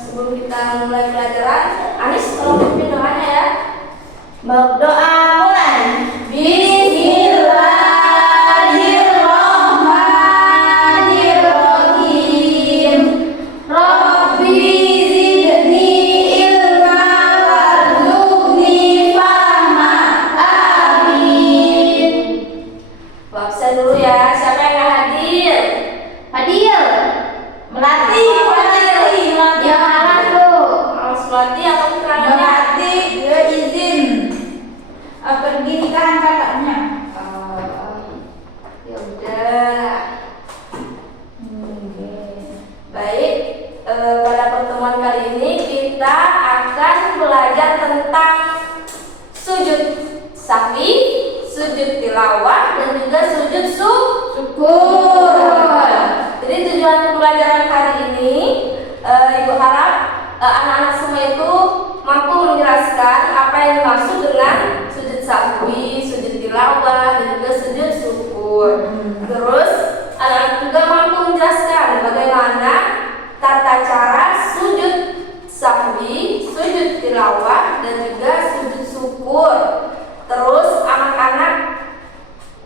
sebelum kita mulai pelajaran, Anis tolong pimpin doanya ya. Berdoa mulai. Bismillahirrahmanirrahim. Rabbi zidni ilma warzuqni fahma. Amin. Absen dulu ya. Siapa yang nggak hadir? Hadir. Melati. Ya harus tuh. Harus melatih atau keterangannya? Melati dia izin pergi nikahan kakaknya. Ya udah. Baik, pada pertemuan kali ini kita akan belajar tentang sujud sahwi, sujud tilawah, dan juga sujud syukur. Jadi tujuan pembelajaran hari ini, Ibu harap anak-anak semua itu mampu menjelaskan apa yang dimaksud dengan sujud sahwi, sujud tilawah, dan juga sujud syukur. Terus anak-anak juga mampu menjelaskan bagaimana tata cara sujud sahwi, sujud tilawah, dan juga sujud syukur. Terus anak-anak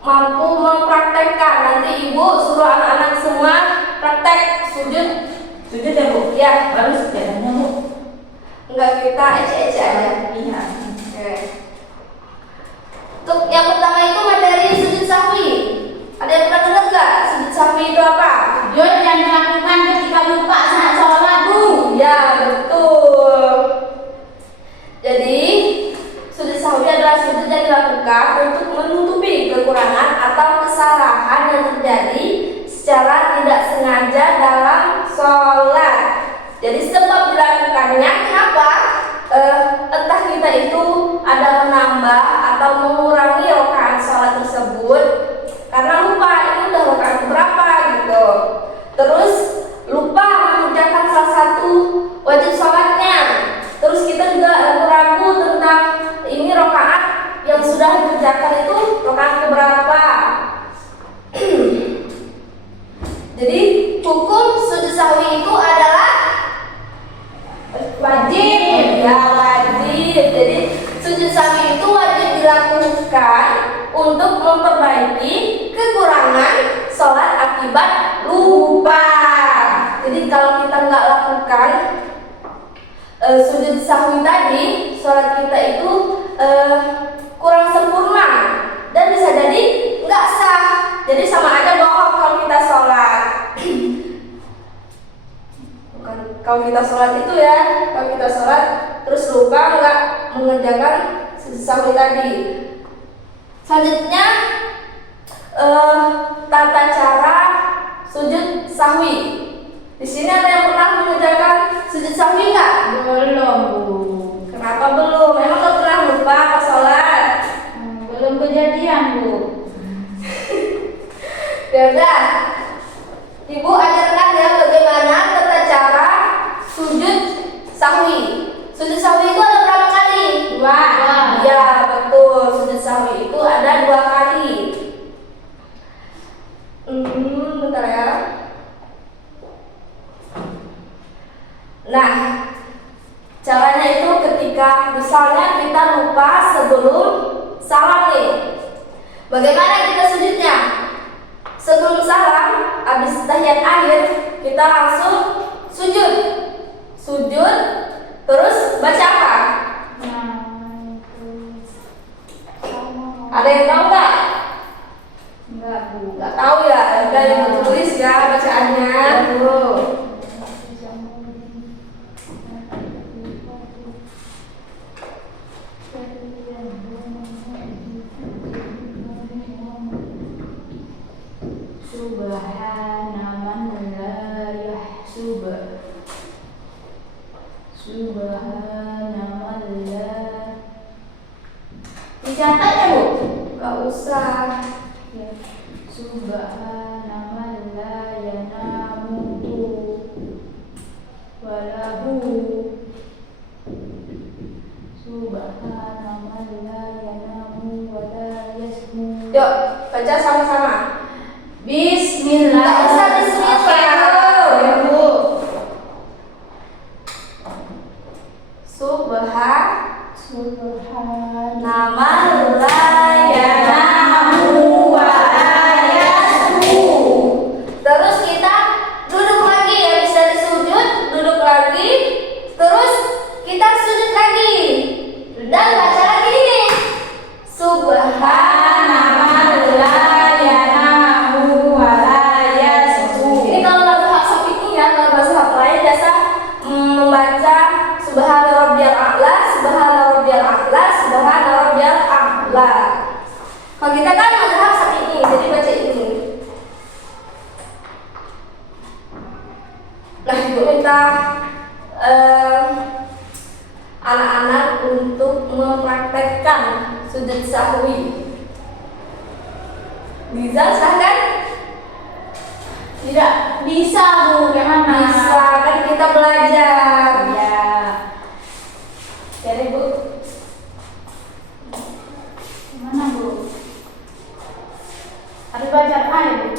mampu mempraktekkan. Nanti ibu suruh anak-anak semua praktek sujud Sujud ya Bu? ya. Harus bedanya Bu. Enggak, kita ece-ece aja. Iya. Oke. Untuk yang pertama itu materi sujud sahwi. Ada yang pernah dengar nggak sujud sahwi itu apa? Sujud yang dilakukan ketika lupa saat sholat Bu. Ya, betul. Jadi sujud sahwi adalah sujud yang dilakukan untuk menutupi kekurangan atau kesalahan yang terjadi secara tidak sengaja dalam sholat. Jadi sebab dilakukannya kenapa? Entah kita itu ada menambah atau mengurangi rakaat sholat tersebut karena lupa ini udah rakaat berapa gitu. Terus lupa mengerjakan salah satu wajib sholatnya. Terus kita juga ragu-ragu tentang ini rakaat yang sudah dikerjakan itu rakaat keberapa. Jadi hukum sujud sahwi itu adalah wajib, ya wajib. Jadi sujud sahwi itu wajib dilakukan untuk memperbaiki kekurangan sholat akibat lupa. Jadi kalau kita nggak lakukan sujud sahwi tadi, sholat kita itu kurang sempurna dan bisa jadi nggak sah. Jadi sama aja bohong kalau kita sholat. Bukan kalau kita sholat itu ya, kalau kita sholat terus lupa nggak mengerjakan sujud sahwi tadi. Selanjutnya tata cara sujud sahwi. Di sini ada yang pernah mengerjakan sujud sahwi nggak? Belum Bu. Kenapa belum? Emang nggak pernah lupa pas sholat? Belum kejadian Bu. Ya udah, ibu ajarkan ya bagaimana tata cara sujud sahwi. Sujud sahwi itu ada berapa kali? Dua. Ya betul, sujud sahwi itu ada 2 kali. Bentar ya. Nah, caranya itu ketika misalnya kita lupa sebelum salam nih. Bagaimana kita sujudnya? Sebelum salam, habis tahiyat akhir, kita langsung sujud. Sujud, terus baca apa? Ada yang tahu nggak? Enggak Bu. Nggak tahu ya? Ada yang tulis ya bacaannya. Subhana man la yahsub. Subhana man la. Dicatat ya Bu? Nggak usah. Ya. Subhana man la yanamutu walahu. Subhana man la yanamu wa la yasmu. Yuk, baca sama-sama. Bismillah. Nggak usah bismillah. Ya Bu. Ibu minta anak-anak untuk mempraktekkan sujud sahwi. Bisa silahkan. Tidak bisa Bu, gimana? Bisa, kan kita belajar. Ya. Jadi Bu. Gimana Bu? Ada bacaan aja Bu?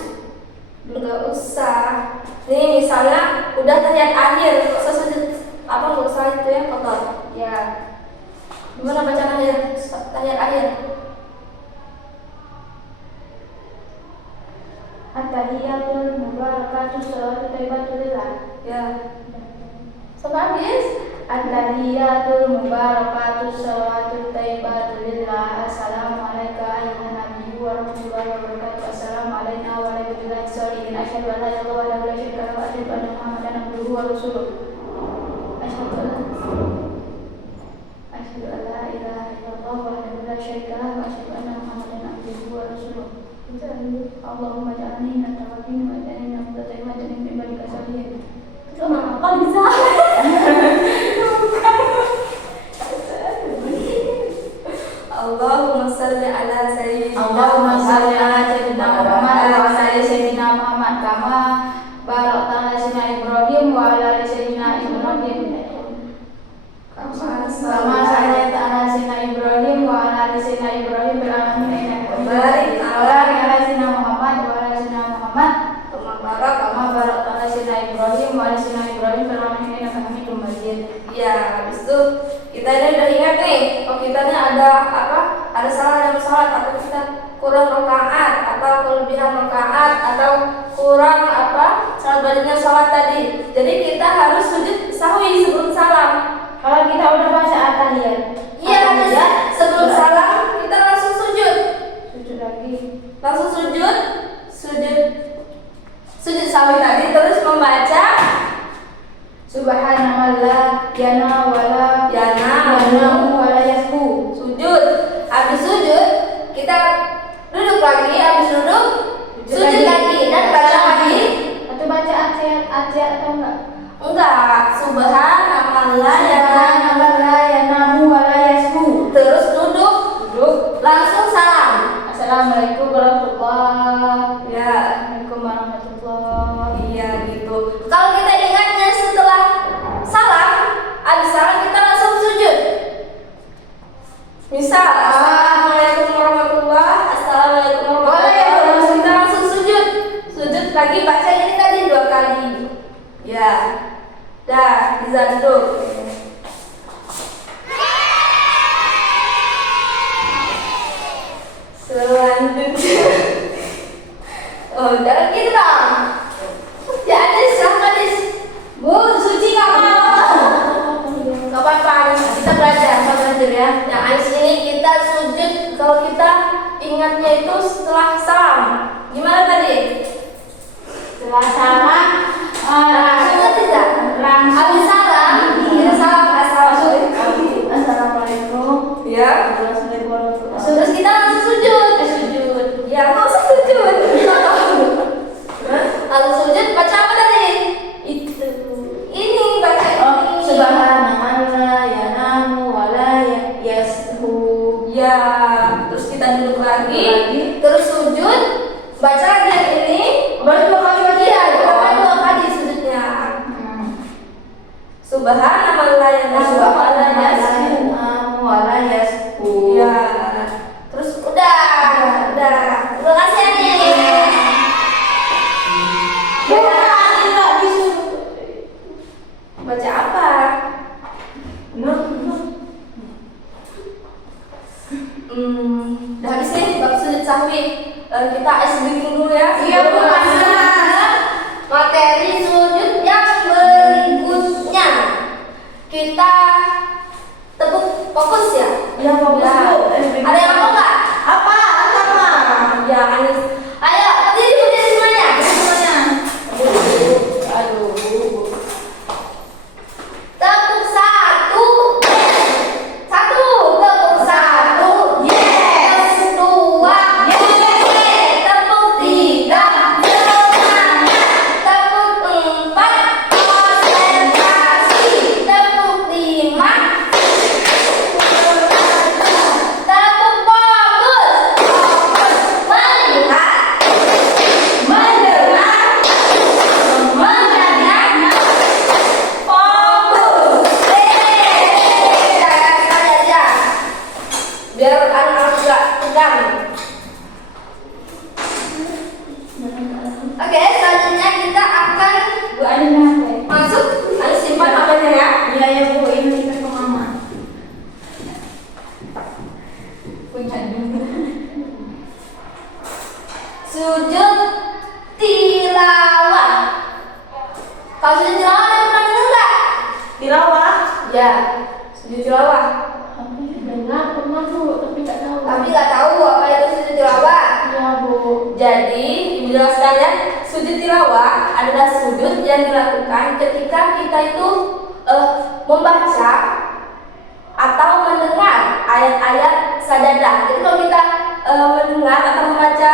Enggak usah. Nih misalnya udah tahiyat akhir, nggak usah sujud apa nggak usah itu ya kotor. Ya. Gimana bacaan akhir? Tahiyat akhir. At-tahiyatul mubarakatuh sholawatu thayyibatu lillah. Ya. Sampai habis. At-tahiyatul mubarakatuh sholawatu thayyibatu lillah. Assalamu alayka ayyuhan nabiyyu wa rahmatullahi wa barakatuh. Assalamu alayna wa ala ibadillahi sholihin. Asyhadu an la ilaha illallah wa la syarika lahu wa asyhadu anna Muhammadan abduhu wa rasuluh. Asyhadu an la ilaha illallah wa la syarika lahu wa asyhadu anna Muhammadan abduhu wa rasuluh. Allahumma ja'alni minat tawabin wa ja'alni minat mutata'imatin min ibadika sholihin. Kenapa bisa? Allahumma salli ala sayyidina Allahumma shalli ala sayyidina Muhammad wa ala ali sayyidina Muhammad kama barakta ala sayyidina Ibrahim wa ala ali sayyidina Ibrahim kama sallaita ala sayyidina Ibrahim wa ala ali sayyidina Ibrahim bil alamin innaka Hamidum Majid. Wa barik ala sayyidina Muhammad wa ala sayyidina Muhammad kama barakta ala sayyidina Ibrahim wa ala sayyidina Ibrahim bil alamin innaka Hamidum Majid. Ya, habis itu kita ini udah ingat nih, oh kita ini ada apa? Ada salah dalam sholat, atau kita kurang rakaat, atau kelebihan rakaat, atau kurang apa? Salat badannya sholat tadi. Jadi kita harus sujud sahwi sebelum salam. Kalau kita udah baca at-tahiyat, Iya, sebelum salam kita langsung sujud. sujud lagi. Langsung sujud sahwi tadi, terus membaca Subhanallah yana wala yana wala yasbu. sujud. Habis sujud kita duduk lagi, habis duduk sujud lagi dan baca lagi. Atau baca ayat atau enggak? Enggak, subhanallah Subhanallah yana wala yasbu. terus duduk langsung salam. Assalamualaikum warahmatullahi. Ya, Waalaikumsalam warahmatullahi. iya gitu. Kalau kita ingatnya setelah salam, habis salam kita langsung sujud. Misal, assalamualaikum warahmatullahi, assalamualaikum warahmatullahi, terus kita langsung sujud lagi baca ini tadi 2 kali. Ya, dah bisa duduk. Selanjutnya, oh jangan gitu dong. Ya Adis, sama Adis. Bu, suci nggak mau. Gak apa-apa, kita belajar ya. Yang Adis ini kita sujud kalau kita ingatnya itu setelah salam. Gimana tadi? Setelah salam, Langsung tidak? langsung. Habis salam, kita salam Assalamualaikum. Ya. Warahmatullahi wabarakatuh. Terus kita langsung sujud. Ya, nggak usah sujud. Lalu sujud baca apa tadi? Itu. Ini baca ini. Subhanallah yanamu wala yasbu. Ya, terus kita duduk lagi, terus sujud, baca lagi yang ini, baru 2 kali lagi ya, 2 kali sujudnya. Subhanallah yanamu wala yasbu. Ya, terus udah. Terima kasih Anis. Baca apa? Udah habis nih bab sujud sahwi. Kita ice breaking dulu ya. Iya, Bu. Materi sujud yang berikutnya. Kita tepuk fokus ya. Ya, fokus Ya. dulu. Ada yang mau nggak? Apa? Ya Anis. Ayo berdiri semuanya. Aduh. Tepuk 1. Tepuk 1. Yes. 2. Yes. Tepuk 3. Semangat. Tepuk 4. Ya, sujud tilawah. Apa ya? Dengar pernah tuh, tapi nggak tahu. Tapi nggak tahu apa itu sujud tilawah. Iya Bu. Jadi dijelaskan ya, sujud tilawah adalah sujud yang dilakukan ketika kita itu membaca atau mendengar ayat-ayat sajadah. Jadi kalau kita mendengar atau membaca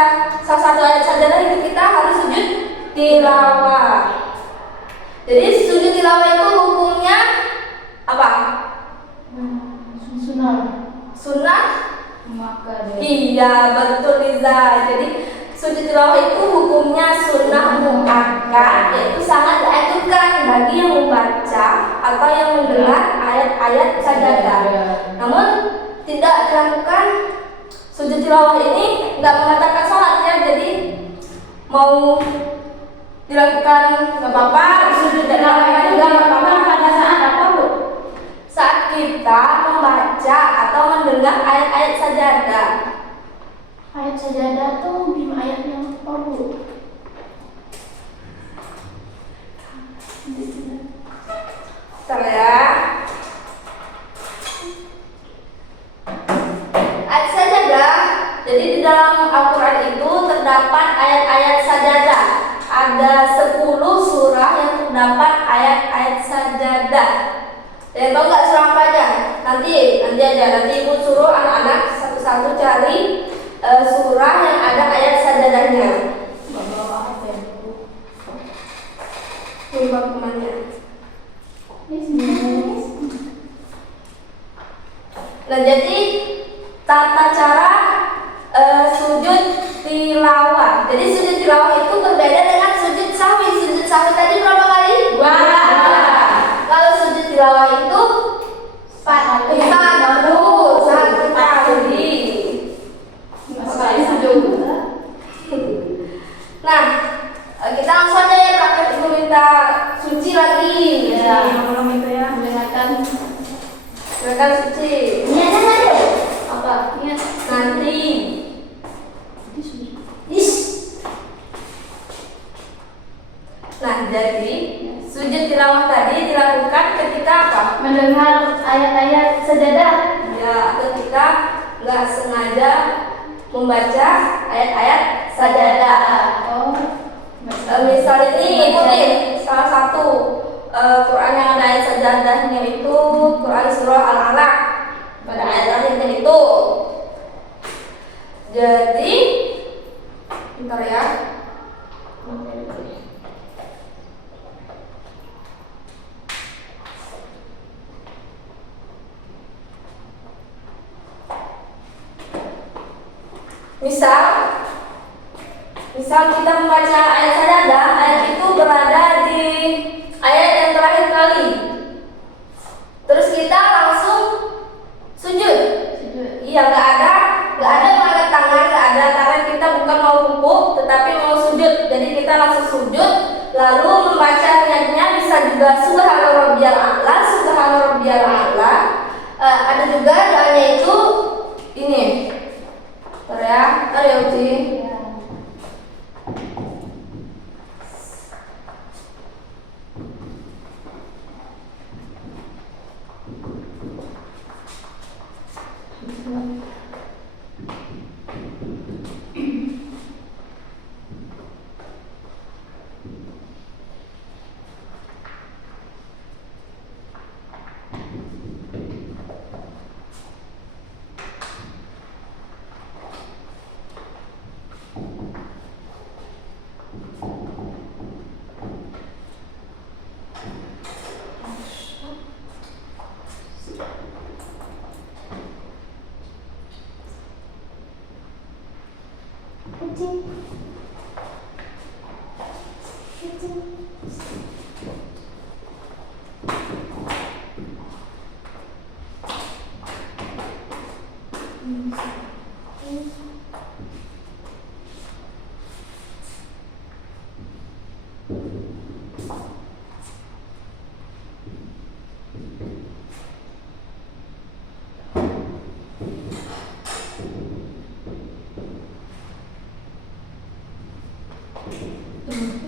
salah satu ayat sajadah itu kita harus sujud tilawah. Jadi sujud tilawah itu hukumnya apa? Sunnah. Sunnah? Maka deh. Iya, betul Liza. Jadi sujud tilawah itu hukumnya sunnah muakkad, yaitu sangat dianjurkan bagi yang membaca atau yang mendengar ayat-ayat sajadah. Namun tidak dilakukan sujud tilawah ini nggak membatalkan sholat ya. Jadi mau dilakukan nggak apa-apa, sujud tilawah juga nggak apa-apa. Pada saat apa Bu? Saat kita membaca atau mendengar ayat-ayat sajadah. Ayat sajadah tuh gimana ayatnya apa Bu? Bentar ya. Ayat sajadah. Jadi di dalam Al-Quran itu terdapat ayat-ayat sajadah. Ada 10 surah yang terdapat ayat-ayat sajadah. Ya, tahu nggak surah apa aja? Nanti aja. Nanti ibu suruh anak-anak satu-satu cari surah yang ada ayat sajadahnya. Bawa apa ya Bu? Coba kemana? Nah, jadi tata cara sujud tilawah. Jadi sujud tilawah itu berbeda dengan sujud sahwi. Sujud sahwi tadi berapa kali? Kalau sujud tilawah itu 1 kali. Nah, kita langsung aja ya praktek. Ibu minta suci lagi. Ya. Malam itu ya. Silakan suci. Ini ada nggak deh? Apa? Ingat. Nanti. Is. Nah, jadi sujud tilawah tadi dilakukan ketika apa? Mendengar ayat-ayat sajadah. Ya, ketika nggak sengaja membaca ayat-ayat sajadah. Oh. Misal ini ikutin salah satu Quran yang ada ayat sajadahnya itu Quran surah Al-Alaq pada ayat terakhirnya itu. Jadi, bentar ya. Misal kita membaca ayat sajadah, ayat itu berada di ayat yang terakhir kali. Terus kita langsung sujud. Iya, nggak ada mengangkat tangan, nggak ada tangan kita bukan mau rukuk, tetapi mau sujud. Jadi kita langsung sujud, lalu membaca niatnya bisa juga Subhana Rabbiyal A'la, Subhana Rabbiyal A'la. Ada juga doanya itu ini. Bentar ya Uci.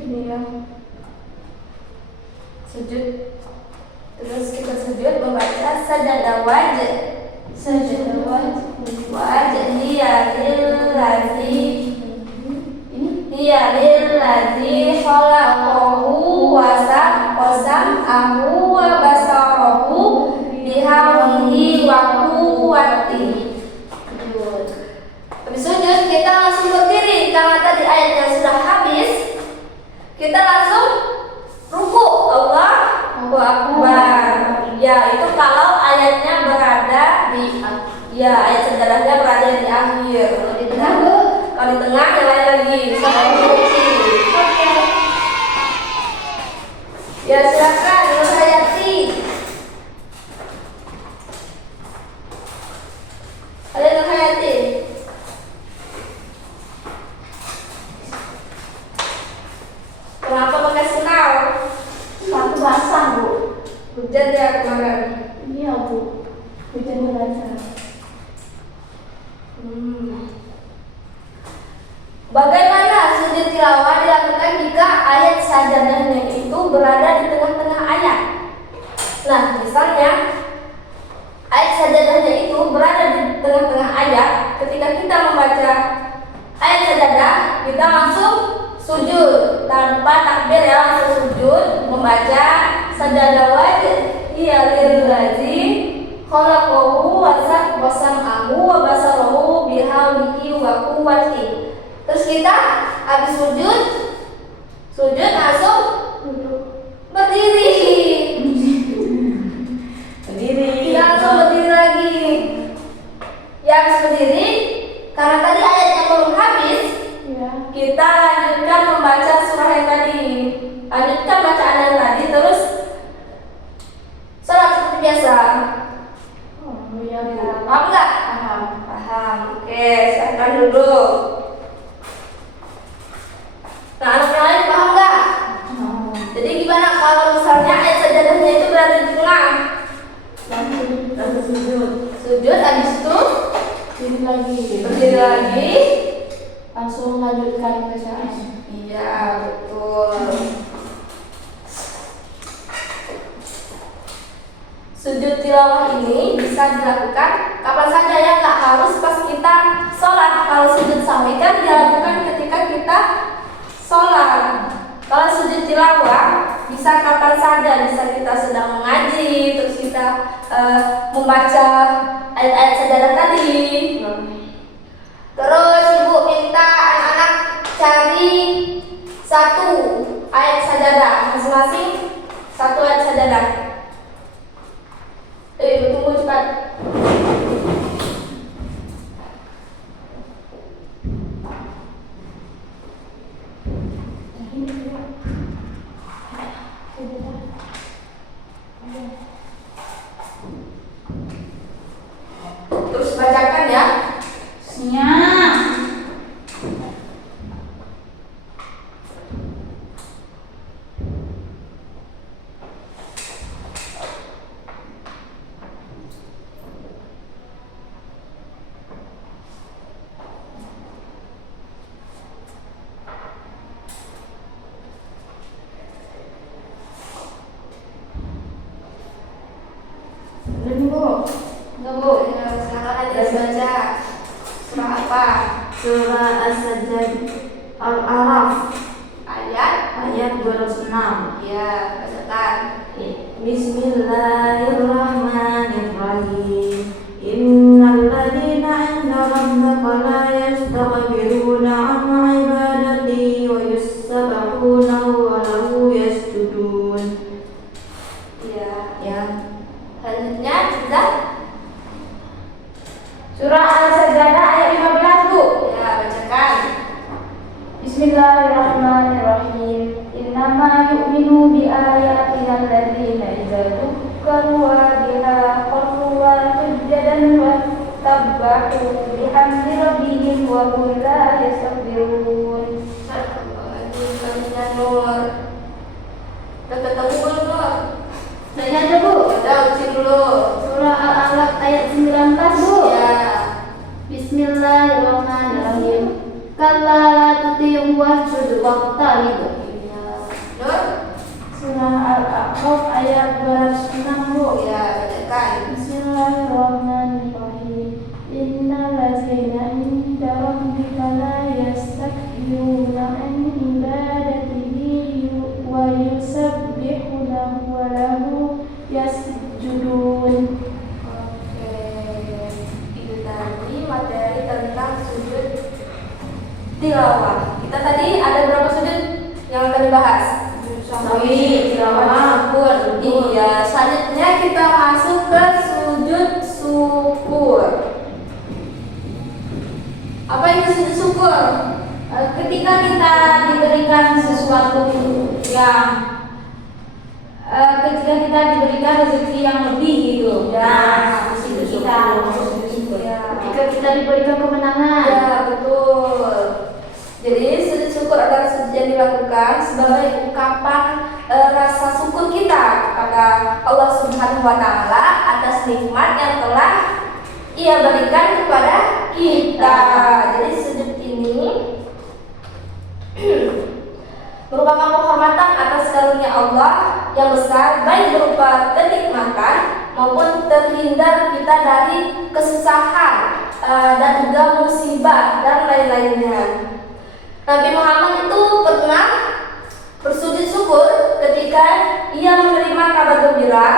Ini ya, sujud. Terus kita sujud membaca sajadah wajh. Sajadah wajh. Wajh hiya lilladzi khalaqahu wa sam'ahu wa basarahu bihaulihi wa quwwatihi. Habis sujud kita langsung berdiri karena tadi ayatnya sudah habis. Kita langsung ruku. Allahu Akbar. Ya, itu kalau ayatnya berada di ayat sejadahnya berada di akhir. Kalau di tengah, yang lain lagi. Oke. Ya, silakan Nur Hayati. Ada Nur Hayati? Kenapa pakai sendal? Sepatu basah, Bu. Hujan ya kemarin. Iya, Bu. Hujan belajar. Bagaimana sujud tilawah dilakukan jika ayat sajadahnya itu berada di tengah-tengah ayat? Nah, misalnya ayat sajadahnya itu berada di tengah-tengah ayat. Ketika kita membaca ayat sajadah, kita langsung sujud tanpa takbir, ya, langsung sujud membaca sajadah wajh hiya lilladzi khalaqahu wa sam'ahu wa basarahu bihaulihi wa quwwatihi. Terus kita habis sujud langsung berdiri. Kita langsung berdiri lagi. Ya, habis berdiri karena tadi ayatnya belum habis. Ya. Kita lanjutkan membaca surah yang tadi. Lanjutkan bacaan yang tadi, terus sholat seperti biasa. Oh, iya, Bu. Paham nggak? Paham. Oke, silakan duduk. Nah, anak yang lain paham nggak? Jadi gimana kalau misalnya ayat sajadahnya itu berada di tengah? Langsung sujud. Sujud, habis itu berdiri lagi. Langsung lanjutkan bacaan. Iya, betul. Sujud tilawah ini bisa dilakukan kapan saja, ya, nggak harus pas kita sholat. Kalau sujud sahwi kan dilakukan ketika kita sholat. Kalau sujud tilawah bisa kapan saja, bisa kita sedang mengaji, terus kita membaca ayat-ayat sajadah tadi. Terus Ibu minta anak-anak cari satu ayat sajadah, masing-masing satu ayat sajadah. Tunggu cepat. Terus bacakan, ya. Siap. Baca surah apa? Surah As-Sajdah Al-Araf Ayat 206. ya, bacakan. Bismillahirrahmanirrahim. Innal ladzina 'inda rabbika la yastakbiruna 'an 'ibadatihi wa yusabbihunahu wa lahu yasjudun. Ya. Selanjutnya sudah Surah Al-Sajdah ayat 15, Bu. ya, bacakan. Bismillahirrahmanirrahim. Innama yu'minu bi ayatina alladzina idza dzukkaru biha kharru sujadan wa tasabbahu bihamdi rabbihim wa hum la yastakbirun. Udah ketemu belum, Nur? Saya ada, Bu. Udah, uji dulu. Surah Al-Alaq ayat 19, Bu. Ya. Bismillahirrahmanirrahim. Kalla la tuti'u wasjud waqtarib. Nur? Surah Al-A'raf ayat 206, Bu. Ya, bacakan. diberikan sesuatu yang ketika kita diberikan rezeki yang lebih gitu, Ya, rezeki sujud kita, syukur. Ya. ketika kita diberikan kemenangan. Ya, betul. Jadi sujud syukur adalah sujud yang dilakukan sebagai ungkapan rasa syukur kita kepada Allah Subhanahu wa taala atas nikmat yang telah Ia berikan kepada kita. Jadi sujud ini merupakan penghormatan atas karunia Allah yang besar, baik berupa kenikmatan maupun terhindar kita dari kesusahan dan juga musibah dan lain-lainnya. Nabi Muhammad itu pernah bersujud syukur ketika ia menerima kabar gembira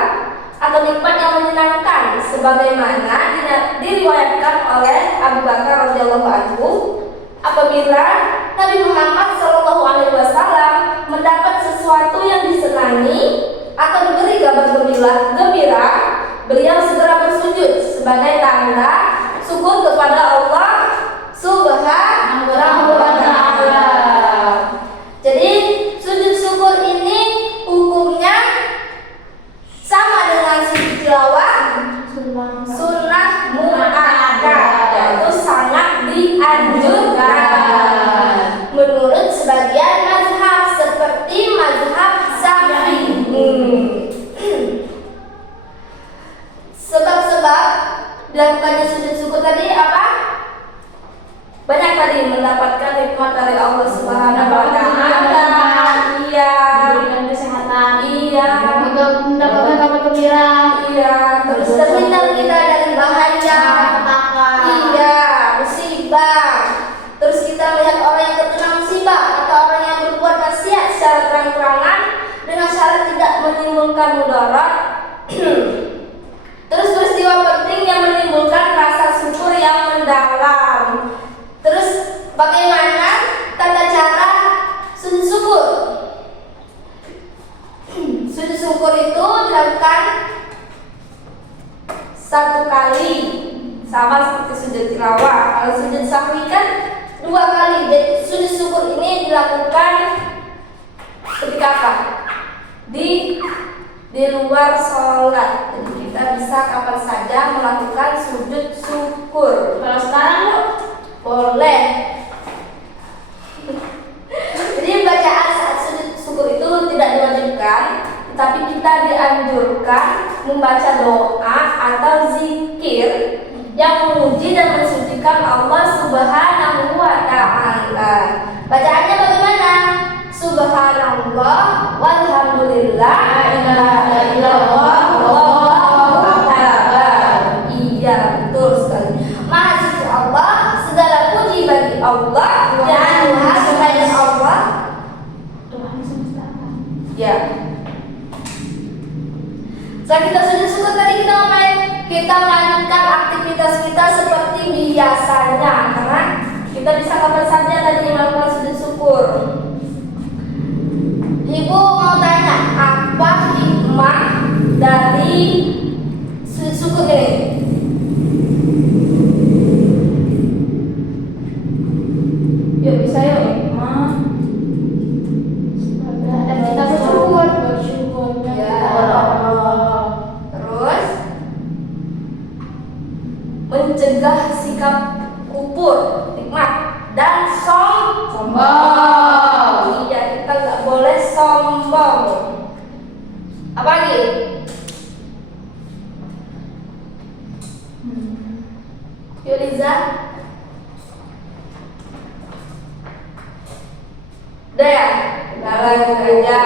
atau nikmat yang menyenangkan, sebagaimana diriwayatkan oleh Abu Bakar radhiyallahu anhu apabila Nabi Muhammad SAW mendapat sesuatu yang disenangi atau diberi kabar gembira, beliau segera bersujud sebagai tanda syukur kepada Allah Subhanahu wa taala. Jadi sujud syukur ini hukumnya sama dengan sujud tilawah, sunnah muakkadah, yaitu sangat dianjurkan menurut sebagian mazhab seperti mazhab Syafi'i. Sebab-sebab dilakukannya sujud syukur tadi apa? Banyak tadi mendapatkan nikmat dari Allah Subhanahu wa taala. Iya. Diberikan kesehatan. Iya. Mendapatkan kabar gembira. Iya. Terus terhindar kita dari bahaya. Petaka. Iya, musibah. Terus kita melihat orang yang terkena musibah atau orang yang berbuat maksiat secara terang-terangan dengan syarat tidak menimbulkan mudarat. Terus peristiwa penting yang menimbulkan rasa syukur yang mendalam. Terus bagaimana tata cara sujud syukur? Sujud syukur itu dilakukan satu kali, sama seperti sujud tilawah. Kalau sujud sahwi kan 2 kali. Jadi sujud syukur ini dilakukan ketika apa? Di luar sholat. Jadi kita bisa kapan saja melakukan sujud syukur. Kalau sekarang Bu, boleh. Jadi bacaan saat sujud syukur itu tidak diwajibkan, tetapi kita dianjurkan membaca doa atau zikir yang memuji dan mensucikan Allah Subhanahu wa taala. Bacaannya bagaimana? Subhanallah walhamdulillah la ilaha illallah wallahu akbar. Iya, betul sekali. Maha suci Allah, segala puji bagi Allah dan maha selain Allah. Tuhan semesta. Ya. Setelah kita sujud syukur tadi kita melanjutkan aktivitas kita seperti biasanya, karena kita bisa kapan saja tadi melakukan sujud syukur. Ibu mau tanya, apa hikmah dari sujud syukur ini? Yuk, bisa yuk. Dan kita bersyukur. Ya. Terus mencegah sikap kufur, nikmat dan sombong. Iya, kita nggak boleh sombong. Apa lagi? Yuk Liza. Udah ya? Udah aja.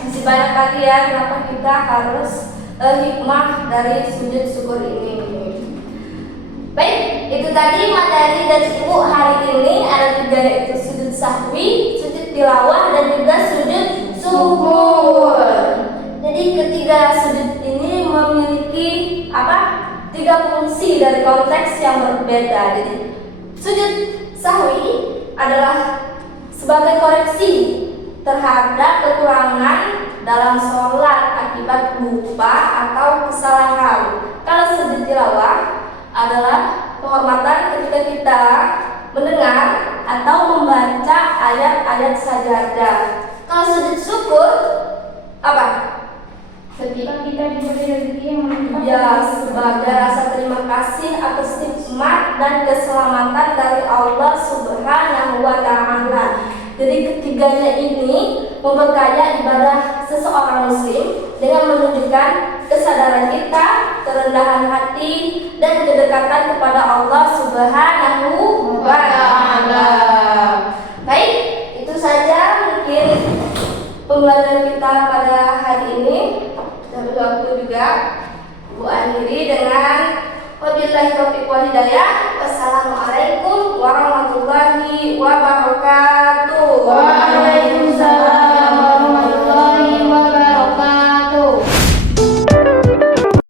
Masih banyak lagi ya kenapa kita harus hikmah dari sujud syukur ini. Baik, itu tadi materi dari Ibu hari ini. Ada 3, yaitu sujud sahwi, sujud tilawah, dan juga sujud syukur. Jadi ketiga sujud ini memiliki apa? 3 fungsi dari konteks yang berbeda. Jadi sujud sahwi adalah sebagai koreksi terhadap kekurangan dalam sholat akibat lupa atau kesalahan. Kalau sujud tilawah adalah penghormatan ketika kita mendengar atau membaca ayat-ayat sajadah. Kalau sujud syukur apa? Ketika kita diberi rezeki yang melimpah. Ya, sebagai rasa terima kasih atas nikmat dan keselamatan dari Allah Subhanahu wa Ta'ala. Jadi ketiganya ini memperkaya ibadah seseorang muslim dengan menunjukkan kesadaran kita, kerendahan hati, dan kedekatan kepada Allah Subhanahu wa Ta'ala. Baik, itu saja mungkin pembelajaran kita pada hari ini. Sudah waktu juga. Bu akhiri dengan wabillahi taufiq wal hidayah. Wassalamualaikum warahmatullahi wabarakatuh.